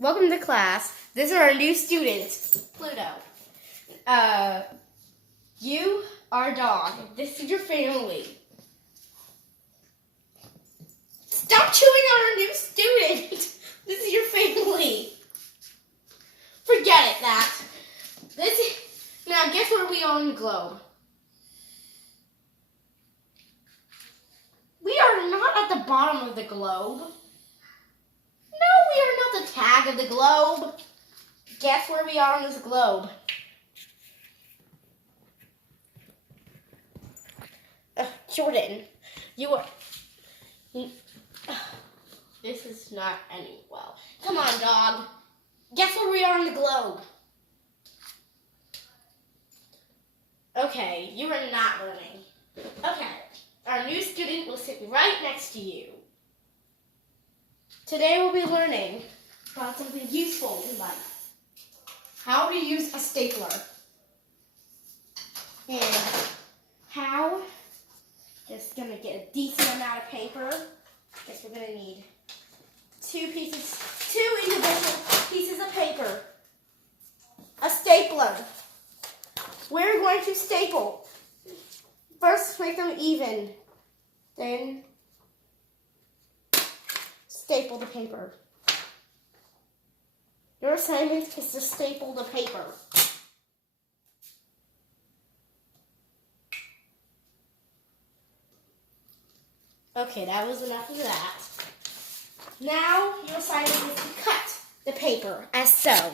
Welcome to class. This is our new student, Pluto. You are a dog. This is your family. Stop chewing on our new student. This is your family. Forget it, that. Now guess where we are on the globe. We are not at the bottom of the globe. No, we are not the tag of the globe. Guess where we are on this globe. Jordan, you are... This is not ending well. Come on, dog. Guess where we are on the globe. Okay, you are not learning. Okay, our new student will sit right next to you. Today we'll be learning about something useful in life. How to use a stapler. And how, just gonna get a decent amount of paper. Guess we're gonna need two individual pieces of paper. A stapler. We're going to staple. First make them even. Then staple the paper. Your assignment is to staple the paper. Okay, that was enough of that. Now your assignment is to cut the paper as so.